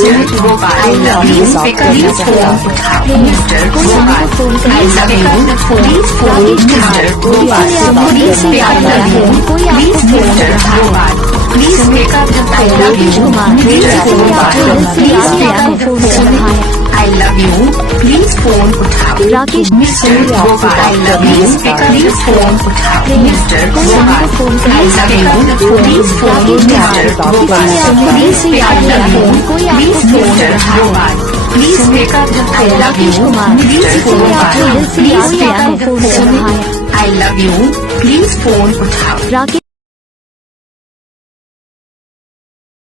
Mr. Gopal, I love you. Pick up the phone. उठाओ. Mr. Gopal, I love you. Please phone. Mr. Gopal, please pick up the phone. Please Mr. Gopal, please pick up the phone. I love you. Mr. Gopal, please pick up the phone. I love you. Please phone उठाओ. Mr. Gopal, I love you. Pick up the phone उठाओ. Mr. Gopal, I love you. Please phone. Mr. Gopal, please pick up the phone. Please Mr. Gopal, please pick up the phone. I love you. Mr. Gopal, please pick up the phone. I love you. Please phone उठाओ.